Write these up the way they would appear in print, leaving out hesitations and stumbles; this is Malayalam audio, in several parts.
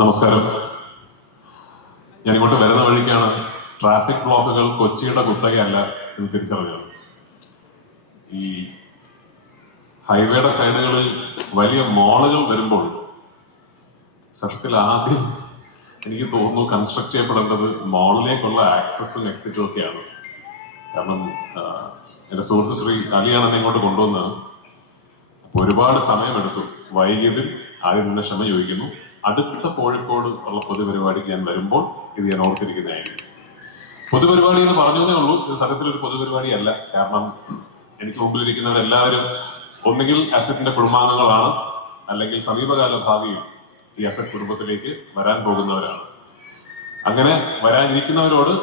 നമസ്കാരം. ഞാനിങ്ങോട്ട് വരുന്ന വഴിക്കാണ് ട്രാഫിക് ബ്ലോക്കുകൾ കൊച്ചിയുടെ കുത്തകയല്ല എന്ന് തിരിച്ചറിഞ്ഞത്. ഈ ഹൈവേയുടെ സൈഡുകളിൽ വലിയ മോളുകൾ വരുമ്പോൾ സത്യത്തിൽ ആദ്യം എനിക്ക് തോന്നുന്നു കൺസ്ട്രക്ട് ചെയ്യപ്പെടേണ്ടത് മോളിലേക്കുള്ള ആക്സസും എക്സിറ്റും ഒക്കെയാണ്. കാരണം എൻ്റെ സുഹൃത്ത് ശ്രീ അലിയാണ് എന്നെ ഇങ്ങോട്ട് കൊണ്ടുവന്നത്. അപ്പോൾ ഒരുപാട് സമയമെടുത്തു. വൈകിയതിൽ ആദ്യം തന്നെ ക്ഷമ ചോദിക്കുന്നു. അടുത്ത കോഴിക്കോട് ഉള്ള പൊതുപരിപാടിക്ക് ഞാൻ വരുമ്പോൾ ഇത് ഞാൻ ഓർത്തിരിക്കുന്നതായിരിക്കും. പൊതുപരിപാടി എന്ന് പറഞ്ഞതേ ഉള്ളൂ. ഇത് സത്യത്തിലൊരു പൊതുപരിപാടിയല്ല. കാരണം എനിക്ക് മുമ്പിലിരിക്കുന്നവരെല്ലാവരും ഒന്നുകിൽ അസറ്റിന്റെ കുടുംബാംഗങ്ങളാണ്, അല്ലെങ്കിൽ സമീപകാല ഭാവിയിൽ ഈ അസറ്റ് കുടുംബത്തിലേക്ക് വരാൻ പോകുന്നവരാണ്. അങ്ങനെ വരാനിരിക്കുന്നവരോട്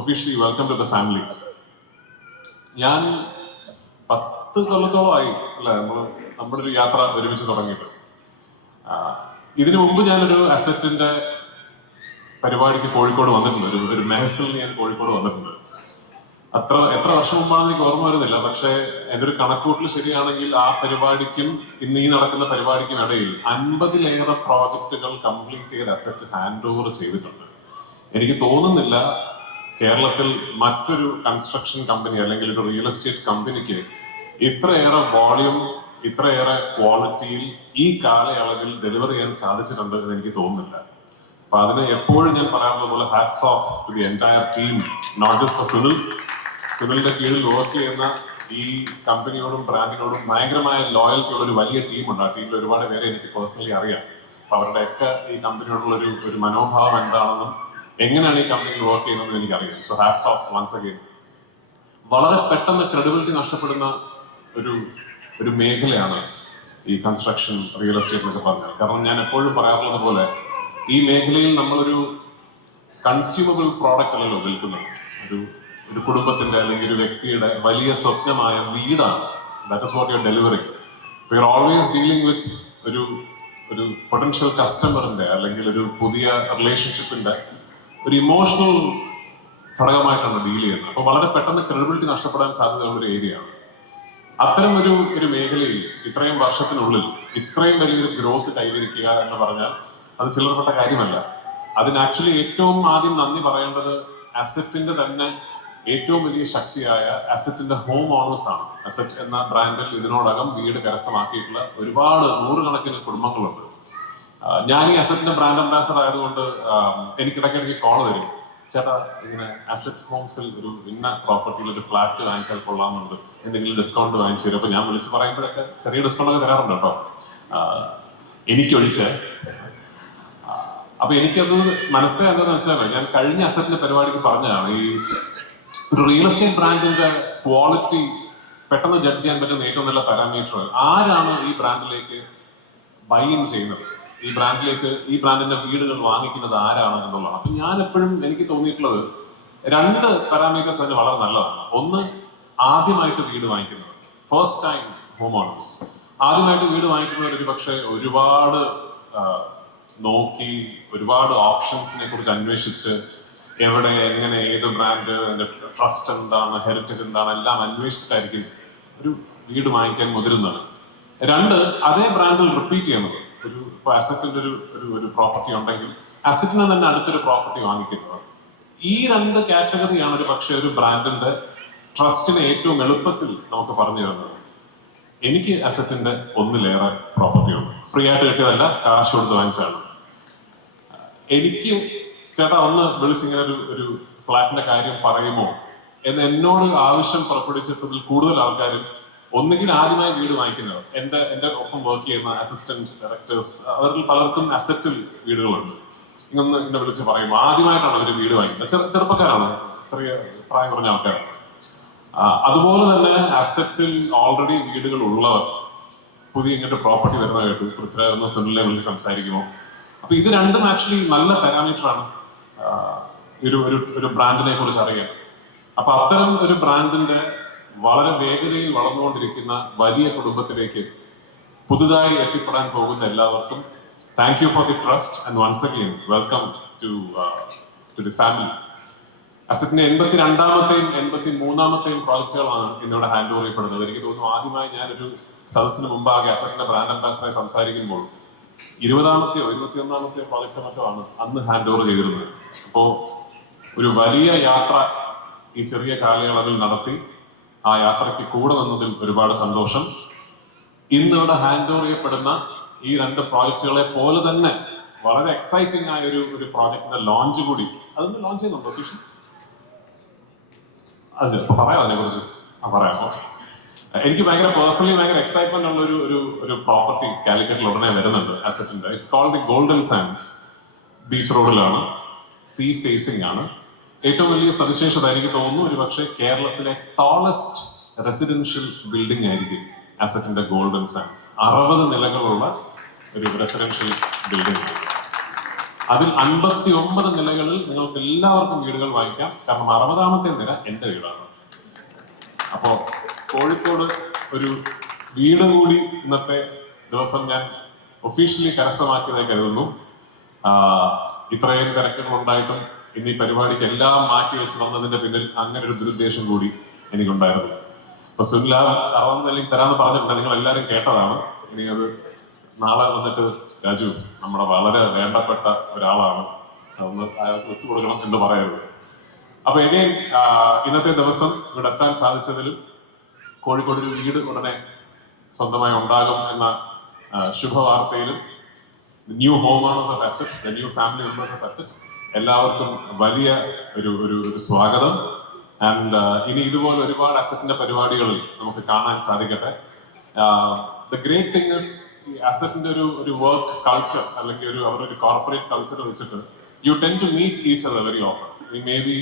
officially welcome to the family. ഞാൻ 10 കൊല്ലത്തോളമായി അല്ല നമ്മുടെ ഒരു യാത്ര ഒരുമിച്ച് തുടങ്ങിയിട്ട്. ഇതിനു മുമ്പ് ഞാനൊരു അസറ്റിന്റെ പരിപാടിക്ക് കോഴിക്കോട് വന്നിട്ടുണ്ട്. ഒരു മെഹഫിലിന് ഞാൻ കോഴിക്കോട് വന്നിട്ടുണ്ട്. എത്ര വർഷം മുമ്പാണെന്ന് എനിക്ക് ഓർമ്മ വരുന്നില്ല. പക്ഷേ എൻ്റെ ഒരു കണക്കൂട്ടിൽ ശരിയാണെങ്കിൽ ആ പരിപാടിക്കും ഇന്ന് ഈ നടക്കുന്ന പരിപാടിക്കും ഇടയിൽ 50-ലേറെ പ്രോജക്റ്റുകൾ കംപ്ലീറ്റ് ചെയ്ത് അസറ്റ് ഹാൻഡ് ഓവർ ചെയ്തിട്ടുണ്ട്. എനിക്ക് തോന്നുന്നില്ല കേരളത്തിൽ മറ്റൊരു കൺസ്ട്രക്ഷൻ കമ്പനി അല്ലെങ്കിൽ ഒരു റിയൽ എസ്റ്റേറ്റ് കമ്പനിക്ക് ഇത്രയേറെ വോളിയം, ഇത്രയേറെ ക്വാളിറ്റിയിൽ ഈ കാലയളവിൽ ഡെലിവർ ചെയ്യാൻ സാധിച്ചിട്ടുണ്ട് എന്ന് എനിക്ക് തോന്നുന്നില്ല. അപ്പൊ അതിന് എപ്പോഴും ഞാൻ പറയാറുള്ള പോലെ hats off to the entire team, not just for സുനിലിന്റെ കീഴിൽ വർക്ക് ചെയ്യുന്ന ഈ കമ്പനിയോടും ബ്രാൻഡിനോടും ഭയങ്കരമായ ലോയൽറ്റി ഉള്ള ഒരു വലിയ ടീമുണ്ട്. ആ ടീമിൽ ഒരുപാട് പേരെ എനിക്ക് പേഴ്സണലി അറിയാം. അപ്പൊ അവരുടെയൊക്കെ ഈ കമ്പനിയോടുള്ള ഒരു മനോഭാവം എന്താണെന്നും എങ്ങനെയാണ് ഈ കമ്പനിയിൽ വർക്ക് ചെയ്യുന്നതെന്ന് എനിക്കറിയാം. So hats off once again. വളരെ പെട്ടെന്ന് ക്രെഡിബിലിറ്റി നഷ്ടപ്പെടുന്ന ഒരു മേഖലയാണ് ഈ കൺസ്ട്രക്ഷൻ, റിയൽ എസ്റ്റേറ്റ് എന്നൊക്കെ പറഞ്ഞാൽ. കാരണം ഞാൻ എപ്പോഴും പറയാറുള്ളത് പോലെ ഈ മേഖലയിൽ നമ്മളൊരു കൺസ്യൂമബിൾ പ്രോഡക്റ്റ് അല്ലല്ലോ വിൽക്കുന്നത്. ഒരു കുടുംബത്തിന്റെ അല്ലെങ്കിൽ ഒരു വ്യക്തിയുടെ വലിയ സ്വപ്നമായ വീടാണ്. That is what you are delivering. We are always dealing with ഒരു പൊട്ടൻഷ്യൽ കസ്റ്റമറിന്റെ അല്ലെങ്കിൽ ഒരു പുതിയ റിലേഷൻഷിപ്പിന്റെ ഒരു ഇമോഷണൽ ഘടകമായിട്ടാണ് ഡീൽ ചെയ്യുന്നത്. അപ്പൊ വളരെ പെട്ടെന്ന് ക്രെഡിബിലിറ്റി നഷ്ടപ്പെടാൻ സാധ്യതയുള്ള ഒരു ഏരിയയാണ്. അത്തരം ഒരു മേഖലയിൽ ഇത്രയും വർഷത്തിനുള്ളിൽ ഇത്രയും വലിയൊരു ഗ്രോത്ത് കൈവരിക്കുക എന്ന് പറഞ്ഞാൽ അത് ചില്ലറപ്പെട്ട കാര്യമല്ല. അതിന് ആക്ച്വലി ഏറ്റവും ആദ്യം നന്ദി പറയേണ്ടത് അസറ്റിന്റെ തന്നെ ഏറ്റവും വലിയ ശക്തിയായ അസറ്റിന്റെ ഹോം ഓണേഴ്സ് ആണ്. അസറ്റ് എന്ന ബ്രാൻഡിൽ ഇതിനോടകം വീട് കരസ്ഥമാക്കിയിട്ടുള്ള ഒരുപാട് നൂറുകണക്കിന് കുടുംബങ്ങളുണ്ട്. ഞാൻ ഈ അസറ്റിന്റെ ബ്രാൻഡ് അംബാസഡർ ആയതുകൊണ്ട് എനിക്കിടയ്ക്കിടയ്ക്ക് കോൾ വരും, ചേട്ടാ ഇങ്ങനെ അസറ്റ് ഹോംസിൽ ഒരു ഇന്ന പ്രോപ്പർട്ടിയിൽ ഒരു ഫ്ലാറ്റ് വാങ്ങിച്ചാൽ കൊള്ളാമെന്നുണ്ട്, എന്തെങ്കിലും ഡിസ്കൗണ്ട് വാങ്ങിച്ചു തരും. അപ്പൊ ഞാൻ വിളിച്ച് പറയുമ്പോഴൊക്കെ ചെറിയ ഡിസ്കൗണ്ട് ഒക്കെ തരാറുണ്ട് കേട്ടോ, എനിക്കൊഴിച്ച്. അപ്പൊ എനിക്കത് മനസ്സിലായി എന്താണെന്ന് വെച്ചാൽ ഞാൻ കഴിഞ്ഞ അസറ്റിന്റെ പരിപാടിക്ക് പറഞ്ഞതാണ്, ഈ ഒരു റിയൽ എസ്റ്റേറ്റ് ബ്രാൻഡിന്റെ ക്വാളിറ്റി പെട്ടെന്ന് ജഡ്ജ് ചെയ്യാൻ പറ്റുന്ന ഏറ്റവും നല്ല പാരാമീറ്റർ ആരാണ് ഈ ബ്രാൻഡിലേക്ക് ബൈ ഇൻ ചെയ്യുന്നത്, ഈ ബ്രാൻഡിന്റെ വീടുകൾ വാങ്ങിക്കുന്നത് ആരാണ് എന്നുള്ളതാണ്. അപ്പൊ ഞാൻ എപ്പോഴും എനിക്ക് തോന്നിയിട്ടുള്ളത് 2 പാരാമീറ്റേഴ്സ് അതിന് വളരെ നല്ലതാണ്. ഒന്ന്, ആദ്യമായിട്ട് വീട് വാങ്ങിക്കുന്നത്, ഫസ്റ്റ് ടൈം ഹോം ഓണേഴ്സ്. ആദ്യമായിട്ട് വീട് വാങ്ങിക്കുന്നവർ ഒരു പക്ഷേ ഒരുപാട് നോക്കി, ഒരുപാട് ഓപ്ഷൻസിനെ കുറിച്ച് അന്വേഷിച്ച്, എവിടെ എങ്ങനെ ഏത് ബ്രാൻഡ്, അതിന്റെ ട്രസ്റ്റ് എന്താണ്, ഹെറിറ്റേജ് എന്താണ്, എല്ലാം അന്വേഷിച്ചിട്ടായിരിക്കും ഒരു വീട് വാങ്ങിക്കാൻ മുതിരുന്നത്. 2, അതേ ബ്രാൻഡിൽ റിപ്പീറ്റ് ചെയ്യുന്നത്. ഇപ്പൊ അസറ്റിന്റെ ഒരു പ്രോപ്പർട്ടി ഉണ്ടെങ്കിൽ അസറ്റിന് തന്നെ അടുത്തൊരു പ്രോപ്പർട്ടി വാങ്ങിക്കുന്നത്. ഈ 2 കാറ്റഗറിയാണ് ഒരു പക്ഷേ ഒരു ബ്രാൻഡിന്റെ ട്രസ്റ്റിനെ ഏറ്റവും എളുപ്പത്തിൽ നമുക്ക് പറഞ്ഞു തരുന്നത്. എനിക്ക് അസറ്റിന്റെ 1-ലേറെ പ്രോപ്പർട്ടി ഉണ്ട്. ഫ്രീ ആയിട്ട് കിട്ടിയതല്ല, കാശ് കൊടുത്ത് വാങ്ങിച്ചതാണ്. എനിക്ക് ചേട്ടാ ഒന്ന് വിളിച്ചിങ്ങനെ ഒരു ഫ്ലാറ്റിന്റെ കാര്യം പറയുമോ എന്ന് എന്നോട് ആവശ്യം പുറപ്പെടുവിച്ചിട്ടതിൽ കൂടുതൽ ആൾക്കാരും ഒന്നുകിൽ ആദ്യമായി വീട് വാങ്ങിക്കുന്നവർ, എന്റെ ഒപ്പം വർക്ക് ചെയ്യുന്ന അസിസ്റ്റന്റ് ഡയറക്ടേഴ്സ്, അവരിൽ പലർക്കും അസറ്റിൽ വീടുകളുണ്ട്. ഇങ്ങനെ എന്നെ വിളിച്ച് പറയും ആദ്യമായിട്ടാണ് അവർ വീട് വാങ്ങിക്കുന്നത്. ചെറുപ്പക്കാരാണ്, ചെറിയ പ്രായം കുറഞ്ഞ ആൾക്കാരാണ്. അതുപോലെ തന്നെ അസറ്റിൽ ഓൾറെഡി വീടുകൾ ഉള്ളവർ പുതിയ ഇങ്ങോട്ട് പ്രോപ്പർട്ടി വരുന്ന കേട്ടു, പൃഥ്വിരാജ് സുനിലിനെ വിളിച്ച് സംസാരിക്കുമോ. അപ്പൊ ഇത് 2ഉം ആക്ച്വലി നല്ല പാരാമീറ്റർ ആണ് ഒരു ബ്രാൻഡിനെ കുറിച്ച് അറിയാൻ. അപ്പൊ അത്തരം ഒരു ബ്രാൻഡിന്റെ വളരെ വേഗതയിൽ വളർന്നുകൊണ്ടിരിക്കുന്ന വലിയ കുടുംബത്തിലേക്ക് പുതുതായി എത്തിപ്പെടാൻ പോകുന്ന എല്ലാവർക്കും thank you for the trust and once again welcome to the family. അസറ്റിന്റെ 82ാമത്തെയും 83ാമത്തെയും പ്രോജക്റ്റുകളാണ് ഇന്നിവിടെ ഹാൻഡ് ഓവർ ചെയ്യപ്പെടുന്നത്. എനിക്ക് തോന്നുന്നു ആദ്യമായി ഞാനൊരു സദസ്സിന് മുമ്പാകെ അസറ്റിന്റെ ബ്രാൻഡ് അംബാസഡറായി സംസാരിക്കുമ്പോൾ 20ാമത്തെയോ 21ാമത്തെയോ പ്രോജക്റ്റ് മറ്റോ ആണ് അന്ന് ഹാൻഡ് ഓവർ ചെയ്തിരുന്നത്. അപ്പോൾ ഒരു വലിയ യാത്ര ഈ ചെറിയ കാലയളവിൽ നടത്തി ആ യാത്രയ്ക്ക് കൂടെ നിന്നതിൽ ഒരുപാട് സന്തോഷം. ഇന്നിവിടെ ഹാൻഡ് ഓവർ ചെയ്യപ്പെടുന്ന ഈ 2 പ്രോജക്റ്റുകളെ പോലെ തന്നെ വളരെ എക്സൈറ്റിംഗ് ആയ ഒരു പ്രോജക്റ്റിന്റെ ലോഞ്ച് കൂടി അതൊന്ന് ലോഞ്ച് ചെയ്യുന്നുണ്ടോ ഒഫീഷ്യൽ? അത് ചിലപ്പോൾ പറയാം അതിനെ കുറിച്ച്. പറയാം. ഓക്കെ. എനിക്ക് ഭയങ്കര പേഴ്സണലി ഭയങ്കര എക്സൈറ്റ്മെന്റ് ഉള്ള ഒരു പ്രോപ്പർട്ടി കാലിക്കറ്റിൽ ഉടനെ വരുന്നുണ്ട് അസറ്റിന്റെ. It's called the Golden Sands. Beach റോഡിലാണ്, സീ ഫേസിംഗ് ആണ്. ഏറ്റവും വലിയ സവിശേഷത എനിക്ക് തോന്നുന്നു ഒരു പക്ഷേ കേരളത്തിലെ ടോളസ്റ്റ് റെസിഡൻഷ്യൽ ബിൽഡിംഗ് ആയിരിക്കും അസറ്റിന്റെ ഗോൾഡൻ സാൻഡ്സ്. 60 നിലകളുള്ള ഒരു റെസിഡൻഷ്യൽ ബിൽഡിംഗ്. അതിൽ 59 നിലകളിൽ നിങ്ങൾക്ക് എല്ലാവർക്കും വീടുകൾ വാങ്ങിക്കാം. കാരണം 60ാമത്തെ നില എന്റെ വീടാണ്. അപ്പോ കോഴിക്കോട് ഒരു വീട് കൂടി ഇന്നത്തെ ദിവസം ഞാൻ ഒഫീഷ്യലി കരസ്ഥമാക്കിയതായി കരുതുന്നു. ഇത്രയും തിരക്കുകൾ ഉണ്ടായിട്ടും ഇന്ന് ഈ പരിപാടിക്ക് എല്ലാം മാറ്റി വെച്ച് വന്നതിന്റെ പിന്നിൽ അങ്ങനെ ഒരു ദുരുദ്ദേശം കൂടി എനിക്കുണ്ടായിരുന്നു. അപ്പൊ സുനില 60 നിലയിൽ തരാമെന്ന് പറഞ്ഞിട്ടുണ്ട്, നിങ്ങൾ എല്ലാവരും കേട്ടതാണ്. ഇനി അത് നാളെ വന്നിട്ട് രാജു നമ്മുടെ വളരെ വേണ്ടപ്പെട്ട ഒരാളാണ്, അതൊന്ന് അയാൾക്ക് വിട്ടുകൊടുക്കണം എന്ന് പറയരുത്. അപ്പൊ എഗെയിൻ ഇന്നത്തെ ദിവസം ഇവിടെ എത്താൻ സാധിച്ചതിലും കോഴിക്കോട് ഒരു വീട് ഉടനെ സ്വന്തമായി ഉണ്ടാകും എന്ന ശുഭവാർത്തയിലും new home owners of Asset, the new family members of Asset, എല്ലാവർക്കും വലിയ ഒരു സ്വാഗതം. ആൻഡ് ഇനി ഇതുപോലെ ഒരുപാട് അസറ്റിന്റെ പരിപാടികളിൽ നമുക്ക് കാണാൻ സാധിക്കട്ടെ. ദ ഗ്രേറ്റ് തിങ് ഇസ് ഈ അസറ്റിന്റെ ഒരു വർക്ക് കൾച്ചർ അല്ലെങ്കിൽ അവരൊരു കോർപ്പറേറ്റ് കൾച്ചർ വെച്ചിട്ട് you tend to meet each other very often. Maybe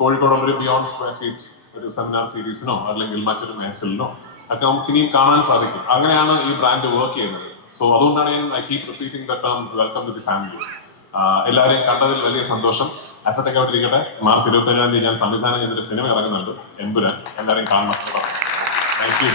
കോഴിക്കോടുള്ളൊരു ബിയോണ്ട് സ്ക്വയർ ഫീറ്റ് ഒരു സെമിനാർ സീരീസിനോ അല്ലെങ്കിൽ മറ്റൊരു മെഹഫിലിനോ ഒക്കെ നമുക്ക് ഇനിയും കാണാൻ സാധിക്കും. അങ്ങനെയാണ് ഈ ബ്രാൻഡ് വർക്ക് ചെയ്യുന്നത്. സോ അതുകൊണ്ടാണ് ഞാൻ I keep repeating the term welcome to the family. എല്ലാവരെയും കണ്ടതിൽ വലിയ സന്തോഷം. അസറ്റൊക്കെ അവിടെ ഇരിക്കട്ടെ. മാർച്ച് 27-ാം തീയതി ഞാൻ സംവിധാനം ചെയ്യുന്നൊരു സിനിമ ഇറങ്ങുന്നുണ്ട്, എമ്പുരാൻ. എല്ലാവരെയും കാണണം. Thank you.